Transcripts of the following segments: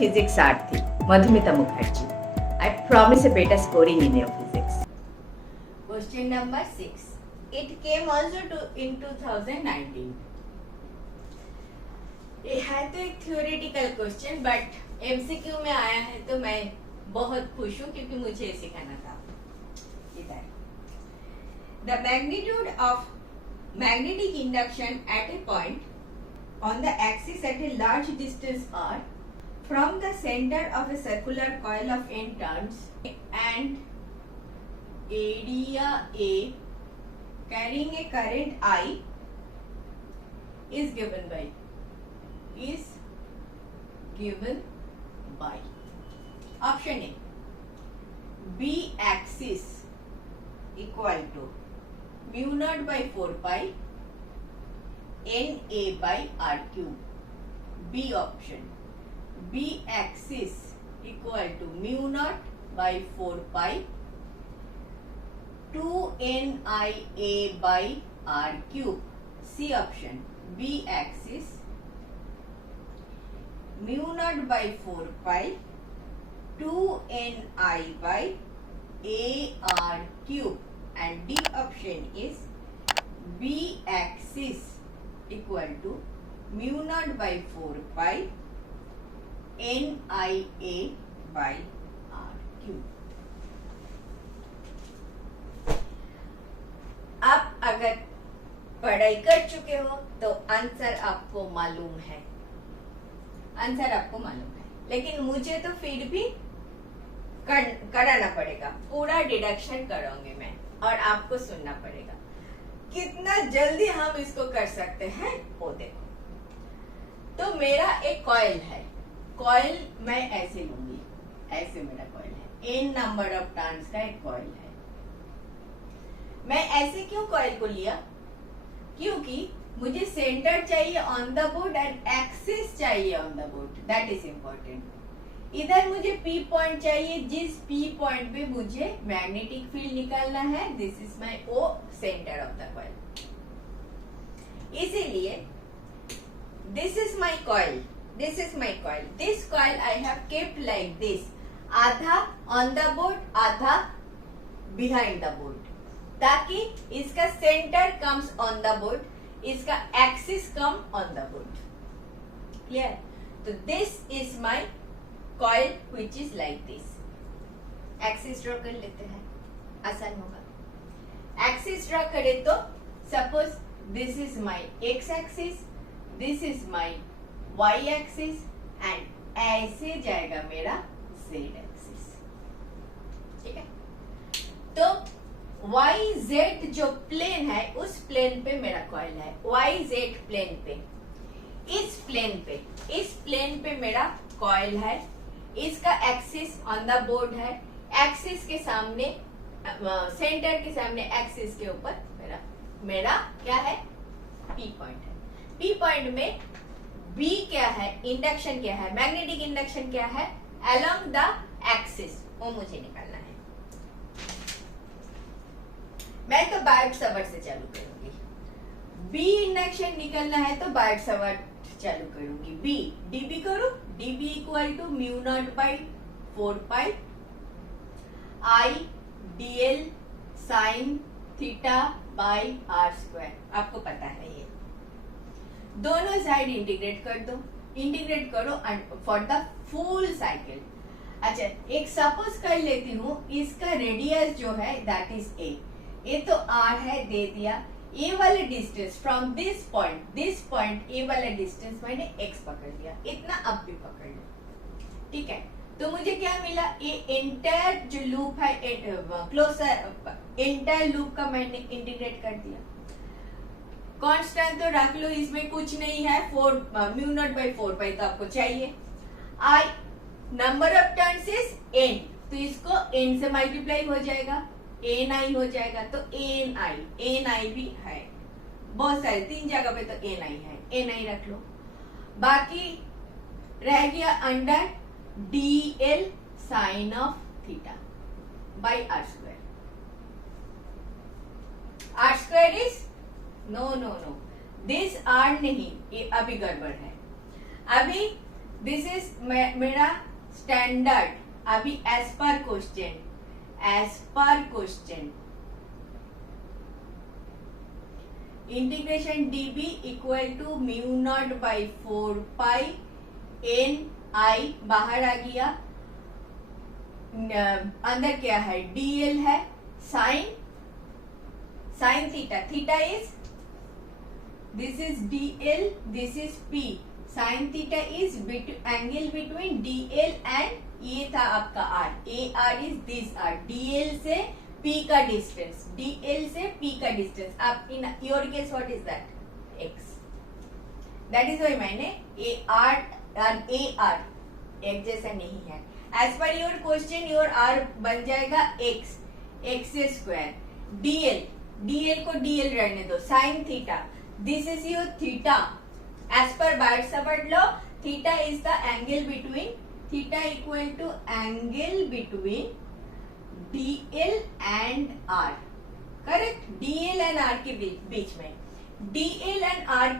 physics Arthi, Madhumita Mukherjee. I promise a better scoring in your physics. Question number 6. It came also in 2019. ये है तो एक theoretical question but MCQ में आया है तो मैं बहुत खुश हूँ क्योंकि मुझे ये सिखाना था. इधर the magnitude of magnetic induction at a point on the axis at a large distance r from the center of a circular coil of n turns and area A carrying a current I is given by option A B axis equal to mu naught by 4 pi NA by R cube. B option. B axis equal to mu naught by 4 pi 2NIA by R cube. C option. B axis mu naught by 4 pi 2NI by AR cube. And D option is B axis equal to mu naught by 4 pi NIA by R cube. आप अगर पढ़ाई कर चुके हो तो answer आपको मालूम है. लेकिन मुझे तो फिर भी कराना पड़ेगा. पूरा डिडक्शन करूंगी मैं और आपको सुनना पड़ेगा. कितना जल्दी हम इसको कर सकते हैं वो देखो. तो मेरा एक कॉइल है. कॉइल मैं ऐसे लूंगी. ऐसे मेरा कॉइल है. n नंबर ऑफ टर्न्स का एक कॉइल है. मैं ऐसे क्यों कॉइल को लिया? क्योंकि मुझे सेंटर चाहिए on the board and axis चाहिए on the board. That is important. इधर मुझे P पॉइंट चाहिए जिस P पॉइंट पे मुझे मैग्नेटिक फील्ड निकालना है. This is my O centre of the coil. इसीलिए this is my coil. This coil I have kept like this. आधा ऑन द बोर्ड, आधा बिहाइंड द बोर्ड, ताकि इसका centre comes on the board, इसका axis come on the board. Clear? तो this is my coil which is like this. Axis draw कर लेते हैं, आसान होगा. एक्सिस ड्रॉ करें तो suppose this is my ex axis, this is my y axis and ऐसे जाएगा मेरा जेड एक्सिस. ठीक है? तो वाई जेड जो प्लेन है उस प्लेन पे मेरा कॉइल है. वाई जेड प्लेन पे, इस प्लेन पे मेरा कॉइल है. इसका एक्सिस ऑन द बोर्ड है. एक्सिस के सामने, सेंटर के सामने एक्सिस के ऊपर मेरा क्या है? P पॉइंट है. P पॉइंट में B क्या है? इंडक्शन क्या है? मैग्नेटिक इंडक्शन क्या है? Along the axis. वो मुझे निकालना है. मैं तो बायट सवर्ट से चालू करूंगी. B इंडक्शन निकालना है तो बायट सवर्ट चालू करूंगी. B dB करूं. dB equal to mu naught by 4 pi I dl sine theta by r square. आपको पता है ये. दोनों साइड इंटीग्रेट कर दो. इंटीग्रेट करो फॉर द फुल साइकिल. अच्छा, एक सपोज कर लेती हूँ. इसका रेडियस जो है दैट इज a. ये तो r है, दे दिया. ए वाले distance from this point A वाला डिस्टेंस मैंने x पकड़ लिया. इतना अब भी पकड़ लो. ठीक है? तो मुझे क्या मिला? ये एंटायर जो लूप है, एंटायर लूप का मैंने इंटीग्रेट कर दिया. कांस्टेंट तो रख लो, इसमें कुछ नहीं है. 4 म्यू नॉट बाई 4 पाई तो आपको चाहिए. आई number of turns is n, तो इसको n से मल्टीप्लाई हो जाएगा, NI हो जाएगा. तो NI भी है. बहुत सारे 3 जगह पे तो NI है. NI रख लो. बाकी रह गया under DL sine of theta by R square. R square is no this R नहीं, ये अभी गड़बड़ है. अभी दिस इज मेरा स्टैंडर्ड, अभी एज पर question integration dB equal to mu naught by 4 pi N I, बाहर आ गया, अंदर क्या है, dl है, sine theta, theta is, this is dl, this is p, sine theta is angle between dl and, ये था आपका r, ar is this r, dl से p का डिस्टेंस, dl से p का डिस्टेंस, आप इन your case what is that, x, that is why मैंने ar एक जैसा नहीं है, as per your question your r बन जाएगा x स्क्वायर, dl को dl रहने दो, sine theta, this is your theta, as पर Biot law, theta is the angle between, theta equal to angle between dl and r, correct, dl and r के बीच में, dl and r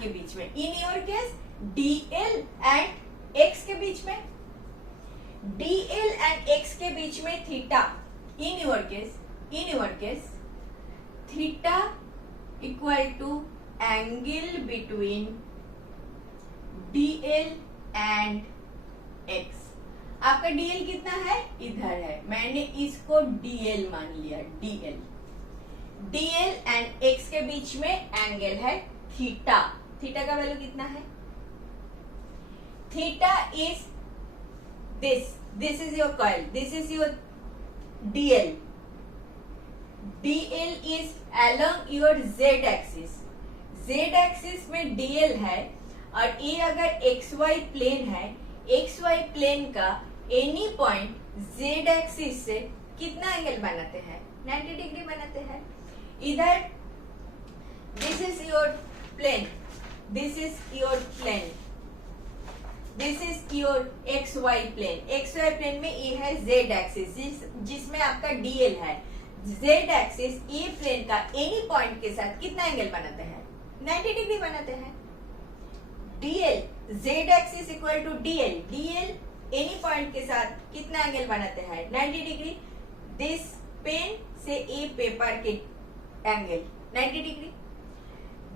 के बीच में, इन your case dl and x के बीच में, dl एंड x के बीच में theta, in your case theta equal to angle between dl and x, आपका dl कितना है, इधर है, मैंने इसको dl मान लिया, dl एंड x के बीच में एंगल है थीटा, थीटा का वैल्यू कितना है, theta is this is your coil, this is your dl is along your z axis में dl है, और ये अगर xy प्लेन है, xy प्लेन का एनी पॉइंट z एक्सिस से कितना एंगल बनाते हैं, 90 डिग्री बनाते हैं, इधर this is your plane, this is your xy plane में ये है z एक्सिस, जिसमें आपका dl है, z एक्सिस ये प्लेन का एनी पॉइंट के साथ कितना एंगल बनाते हैं, 90 डिग्री बनाते हैं, dl z axis equal to dl any point के साथ कितना एंगल बनाते हैं, 90 डिग्री, दिस पेन से ए पेपर के angle 90 degree,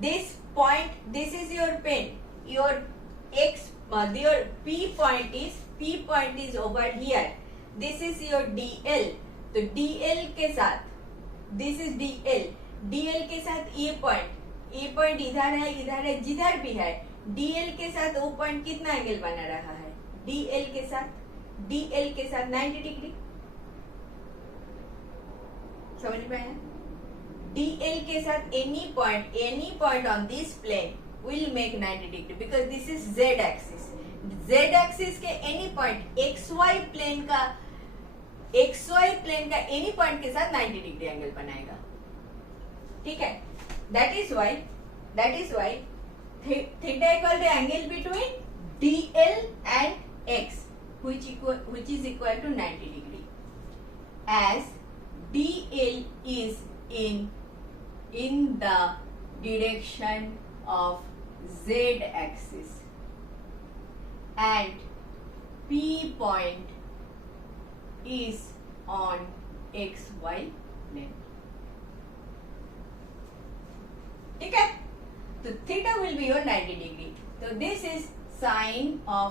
this point, this is your pen, your your p point is over here, this is your dl, तो dl के साथ, this is dl के साथ ये पॉइंट इधर है, जिधर भी है, dl के साथ वो पॉइंट कितना एंगल बना रहा है, dl के साथ 90 डिग्री, समझ में आया, dl के साथ any point on this plane will make 90 degree because this is z axis के any point xy प्लेन का any point के साथ 90 डिग्री एंगल बनाएगा, ठीक है, that is why theta equal to angle between dl and x which is equal to 90 degree, as dl is in the direction of z axis and p point is on xy plane, ठीक है, तो theta will be your 90 degree, तो this is sine of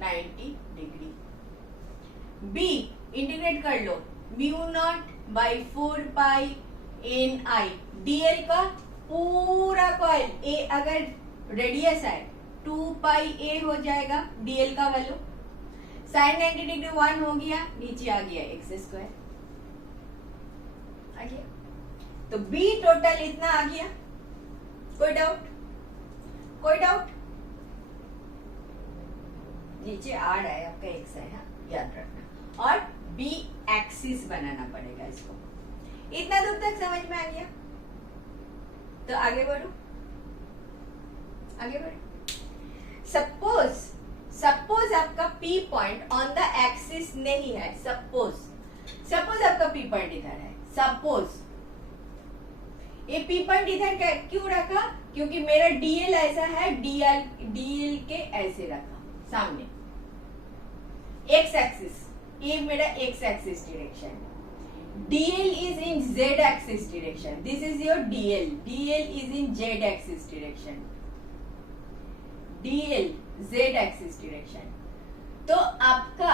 90 degree, b integrate कर लो, mu naught by 4 pi N I, dl का पूरा coil, a अगर radius है 2 पाई a हो जाएगा dl का वैल्यू, साइन 90 डिग्री 1 हो गया, नीचे आ गया x स्क्वायर आ गया, तो b टोटल इतना आ गया, कोई डाउट, नीचे r है आपका x है, याद रखना, और b एक्सिस बनाना पड़ेगा इसको, इतना दूर तक समझ में आ गया, तो आगे बढ़ो, सपोज आपका P point on the axis नहीं है, सपोज आपका P पॉइंट इधर है, सपोज ये P पॉइंट इधर क्यों रखा, क्योंकि मेरा डीएल ऐसा है, डीएल के ऐसे रखा सामने, एक्स एक्सिस, ये मेरा x axis direction. DL is in Z axis direction. This is your DL. DL is in Z axis direction. DL Z axis direction. तो आपका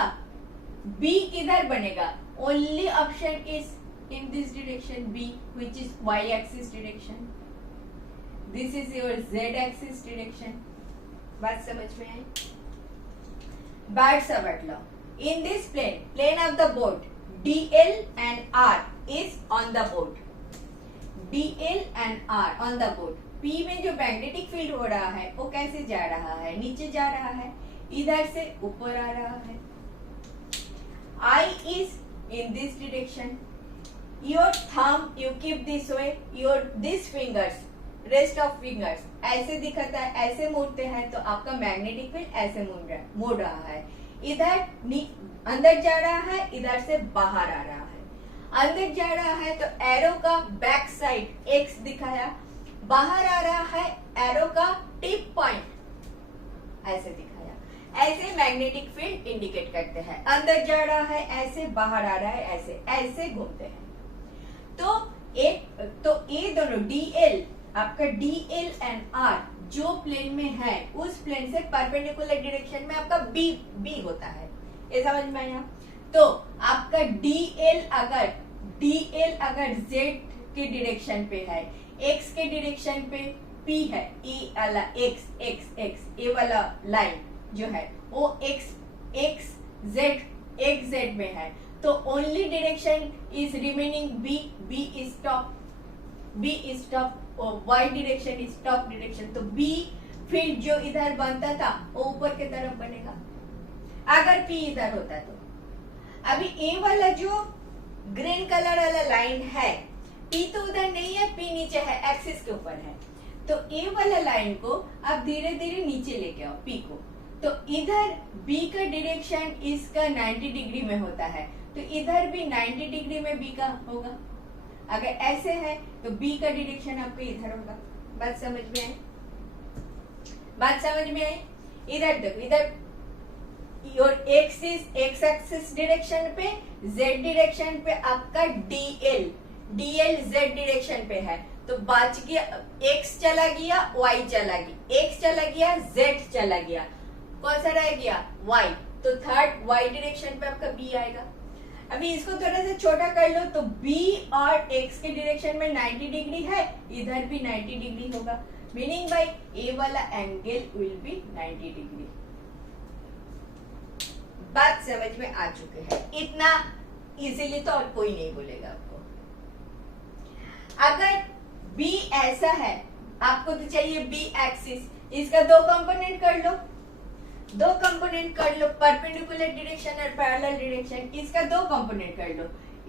B किधर बनेगा? Only option is in this direction B, which is Y axis direction. This is your Z axis direction. बात समझ में आई? Birds of low. In this plane of the board, DL and R is on the board. DL and R on the board. P में जो magnetic field हो रहा है वो कैसे जा रहा है? नीचे जा रहा है, इधर से ऊपर आ रहा है. I is in this direction. Your thumb you keep this way. Your this fingers, rest of fingers ऐसे दिखता है, ऐसे मुड़ते हैं तो आपका मैग्नेटिक फील्ड ऐसे मुड़ रहा है. इधर अंदर जा रहा है, इधर से बाहर आ रहा है. अंदर जा रहा है तो एरो का बैक साइड एक्स दिखाया, बाहर आ रहा है एरो का टिप पॉइंट ऐसे दिखाया. ऐसे मैग्नेटिक फील्ड इंडिकेट करते हैं. अंदर जा रहा है ऐसे, बाहर आ रहा है ऐसे, ऐसे घूमते हैं. तो ये दोनों डीएल, आपका डीएल एंड आर जो प्लेन में है उस प्लेन से परपेंडिकुलर डायरेक्शन में आपका बी होता है. ये समझ में आया? तो आपका डीएल अगर जेड के डायरेक्शन पे है, एक्स के डायरेक्शन पे पी है, ई वाला एक्स ये वाला लाइन जो है वो एक्स जेड में है, तो only direction is remaining B is top और Y direction is top direction. तो बी फील्ड जो इधर बनता था वो ऊपर की तरफ बनेगा अगर पी इधर होता तो. अभी ए वाला जो ग्रीन कलर वाला लाइन है, पी तो उधर नहीं है, पी नीचे है, एक्सिस के ऊपर है. तो ए वाला लाइन को आप धीरे धीरे नीचे लेके आओ पी को. तो इधर बी का डायरेक्शन इसका 90 डिग्री में होता है, तो इधर भी 90 डिग्री में बी का होगा. अगर ऐसे है तो बी का डायरेक्शन आपको इधर होगा. बात समझ में आई? इधर देखो, इधर योर एक्स एक्सिस डायरेक्शन पे, जेड डायरेक्शन पे आपका डीएल जेड डायरेक्शन पे है. तो बच गया एक्स चला गया, वाई चला गया, एक्स चला गया, जेड चला गया, कौन सा रह गया? वाई. तो थर्ड वाई डायरेक्शन पे आपका बी आएगा. अभी इसको थोड़ा सा छोटा कर लो तो बी और एक्स के डायरेक्शन में 90 डिग्री है, इधर भी 90 डिग्री होगा. मीनिंग बाय ए वाला एंगल विल बी 90 डिग्री. बात समझ में आ चुके हैं? इतना इजीली तो और कोई नहीं बोलेगा आपको. अगर बी ऐसा है, आपको तो चाहिए बी एक्सिस, इसका दो कंपोनेंट कर लो, परपेंडिकुलर डायरेक्शन और पैरेलल डायरेक्शन. इसका दो कंपोनेंट कर लो,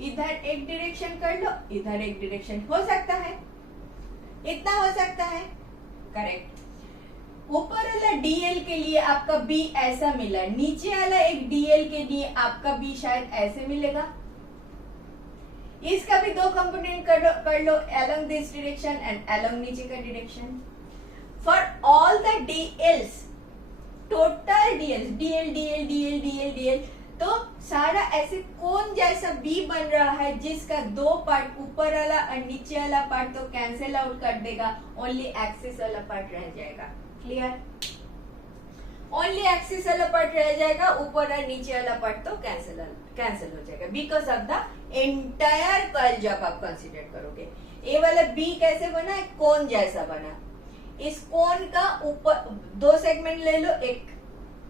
इधर एक डायरेक्शन कर लो, इधर एक डायरेक्शन. हो सकता है, इतना हो सकता है. करेक्ट. ऊपर वाला डीएल के लिए आपका बी ऐसा मिला, नीचे वाला एक डीएल के लिए आपका बी शायद ऐसे मिलेगा. इसका भी दो कंपोनेंट कर लो along this direction and along नीचे का direction. For all the DLs, total DL, तो सारा ऐसे कोन जैसा बी बन रहा है जिसका दो पार्ट, ऊपर वाला और नीचे वाला पार्ट तो कैंसिल आउट कर देगा, ओनली एक्सिस वाला पार्ट रह जाएगा. क्लियर? ओनली एक्सिस वाला पार्ट रह जाएगा, ऊपर और नीचे वाला पार्ट तो कैंसिल हो जाएगा because of the entire coil. जब आप कंसीडर करोगे ये वाला बी कैसे बना है? कोन जैसा बना. इस कोन का ऊपर दो सेगमेंट ले लो, एक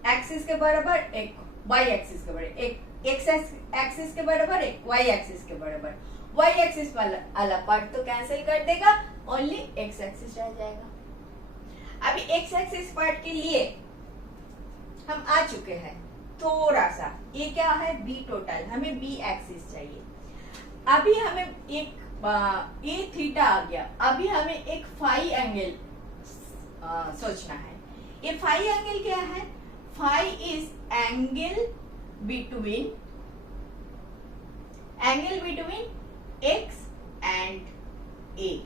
एक्सिस के बराबर, एक वाई एक्सिस के बराबर, एक एक्स एक्सिस के बराबर, एक वाई एक्सिस के बराबर. वाई एक्सिस वाला पार्ट तो कैंसिल कर देगा, ओनली एक्स एक्सिस रह जाएगा. अभी एक्स एक्सिस पार्ट के लिए हम आ चुके हैं. थोड़ा सा ये क्या है? बी टोटल, हमें बी एक्सिस चाहिए. अभी हमें एक ये थीटा आ गया. अभी हमें एक फाई एंगल सोचना है. ये फाई एंगल क्या है? Phi is angle between X and A.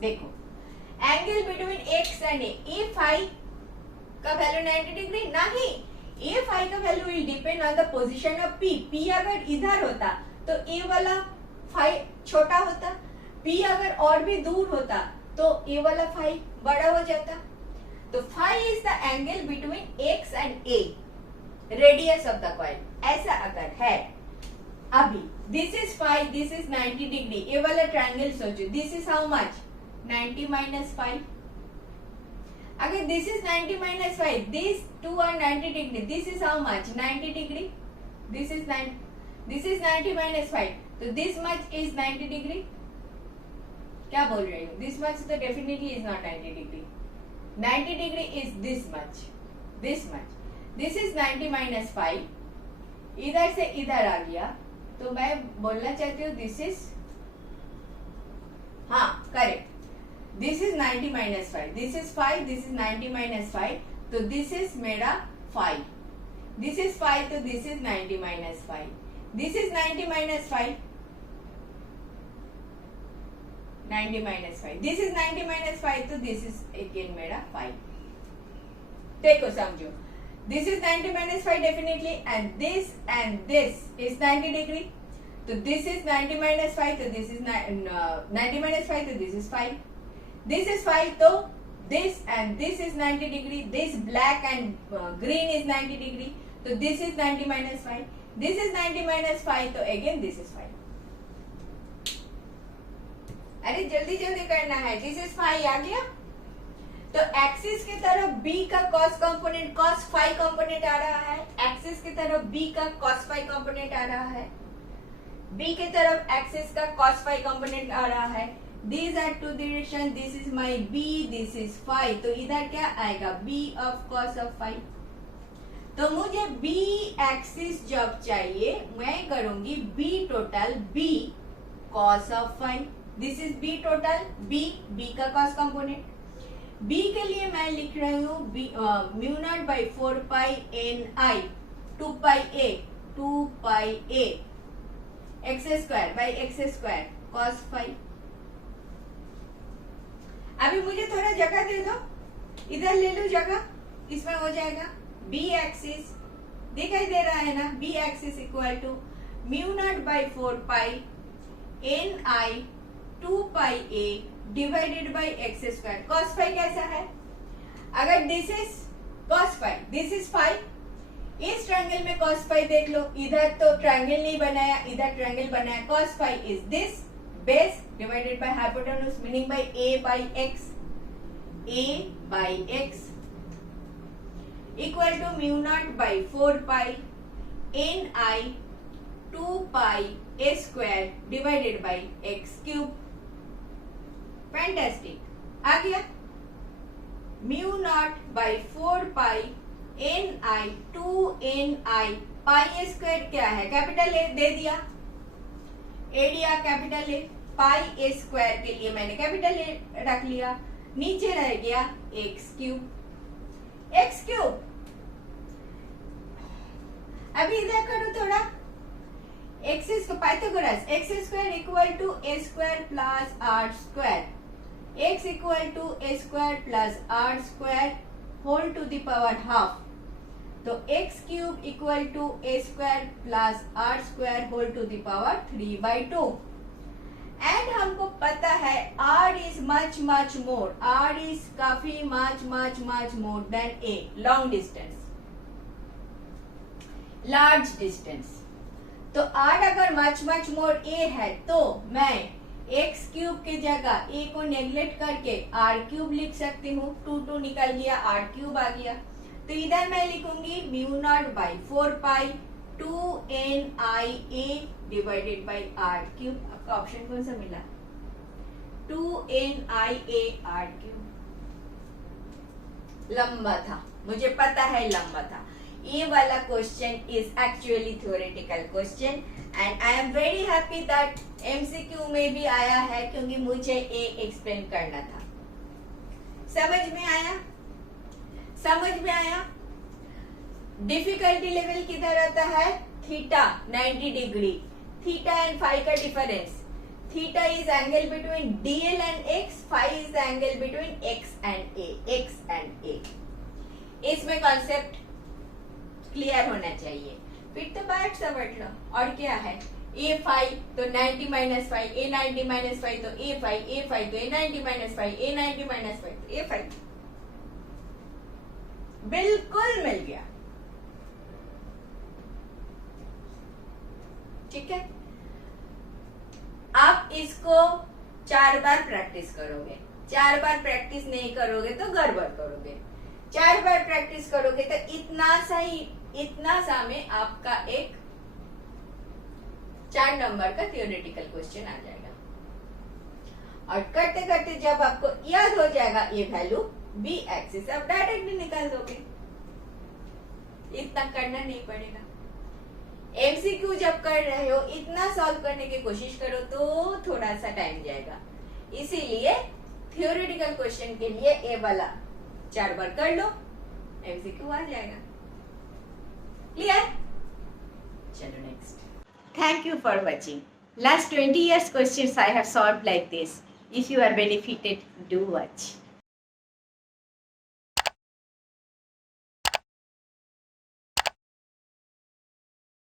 देखो angle x and a phi का वैल्यू 90 डिग्री नहीं, a phi का value will depend on the position of p. p अगर इधर होता तो a वाला phi छोटा होता, p अगर और भी दूर होता तो a वाला phi बड़ा हो जाता. तो phi is the angle between x and a, radius of the coil. ऐसा अगर है, अभी this is phi, this is 90 degree, ये वाला ट्रायंगल सोचो, this is how much 90 minus phi. अगर this is 90 minus phi, this two are 90 degree, this is how much 90 degree, this is 90 minus phi, तो this much is 90 degree. क्या बोल रही हूँ, this much तो definitely is not 90 degree. 90 degree is this much, this is 90 minus phi. इधर से इधर आ गया, तो मैं बोलना चाहती हूँ दिस इज, हाँ correct, this is 90 minus phi, this is phi, this is 90 minus phi, तो दिस इज मेरा phi. दिस इज phi, तो this is 90 minus phi, this is 90 minus phi, 90 minus phi, this is 90 minus phi, तो this is again मेरा phi. देखो समझो, this is 90 minus phi definitely, and this is 90 degree. So this is 90 minus phi, so this is 90 minus phi, so this is phi. This is phi, so this and this is 90 degree. This black and green is 90 degree. So this is 90 minus phi. This is 90 minus phi, so again this is phi. अरे जल्दी जल्दी करना है. This is phi आ गया. तो axis की तरफ b का cos component cos phi component आ रहा है, एक्सिस की तरफ b का cos phi कंपोनेंट आ रहा है, b की तरफ एक्सिस का cos phi कंपोनेंट आ रहा है. These are two direction, this is my b, this is phi. तो इधर क्या आएगा, b of cos of phi. तो मुझे b एक्सिस जब चाहिए, मैं करूंगी b total b cos of phi. This is b total b का cos कंपोनेंट. b के लिए मैं लिख रही हूँ mu naught by 4 pi N I 2 pi a x square by x square cos phi. अभी मुझे थोड़ा जगह दे दो, इधर ले लो जगह, इसमें हो जाएगा b एक्सिस दिखाई दे रहा है ना, b axis equal to mu naught by 4 pi N I 2 pi a divided by x square. Cos phi कैसा है, अगर this is cos phi, this is phi, इस ट्रायंगल में कॉस फाई देख लो, इधर तो ट्रायंगल नहीं बनाया, इधर ट्रायंगल बनाया. Cos phi is this base divided by hypotenuse, meaning by a by x equal to mu naught by 4 pi N I 2 pi A square divided by X cube. Fantastic आ गया. Mu naught by 4 pi N I 2 N I pi square क्या है, capital A दे दिया, ए दिया capital A, pi A square के लिए मैंने capital A रख लिया, नीचे रह गया एक्स क्यूब. एक्स क्यूब अभी इधर करो थोड़ा, X Pythagoras, X square equal to A square plus R square, x equal to A square plus R square whole to the power half. तो x cube equal to A square plus R square whole to the power 3/2. And हमको पता है r is much more, r is काफी much more than a, long distance, large distance. तो r अगर much more a है, तो मैं x cube की जगह ए को नेग्लेक्ट करके आर क्यूब लिख सकती हूँ. 2 निकल गया, आर क्यूब आ गया. तो इधर मैं लिखूंगी mu naught by 4 pi 2 N I a divided by r cube. आपका ऑप्शन कौन सा मिला, 2 N I a r cube. लंबा था, मुझे पता है लंबा था. ये वाला question is actually theoretical question and I am very happy that MCQ में भी आया है, क्योंकि मुझे ये एक्सप्लेन करना था. समझ में आया. डिफिकल्टी लेवल किधर आता है, theta 90 degree, theta and phi का difference. theta is angle between DL and X, phi is the angle between X and A, X and A. इसमें कॉन्सेप्ट क्लियर होना चाहिए, फिर तो बात समझ लो। और क्या है, A phi तो 90 minus phi, A 90 minus phi तो A phi, A phi तो A 90 minus phi, A 90 minus phi तो A phi। बिल्कुल मिल गया, ठीक है। आप इसको 4 बार प्रैक्टिस करोगे, 4 बार प्रैक्टिस नहीं करोगे तो गड़बड़ करोगे, 4 बार प्रैक्टिस करोगे तो इतना सा में आपका एक 4 नंबर का थियोरेटिकल क्वेश्चन आ जाएगा। और करते करते जब आपको याद हो जाएगा ये वैल्यू बी एक्सिस, आप डायरेक्टली निकाल दोगे, इतना करना नहीं पड़ेगा। एमसीक्यू जब कर रहे हो इतना सॉल्व करने की कोशिश करो तो थोड़ा सा टाइम जाएगा, इसीलिए थियोरेटिकल क्वेश्चन के लिए ए वाला 4 बार कर लो, एमसीक्यू आ जाएगा। क्लियर? चलो next. Thank you for watching. Last 20 years questions I have solved like this. If you are benefited, do watch.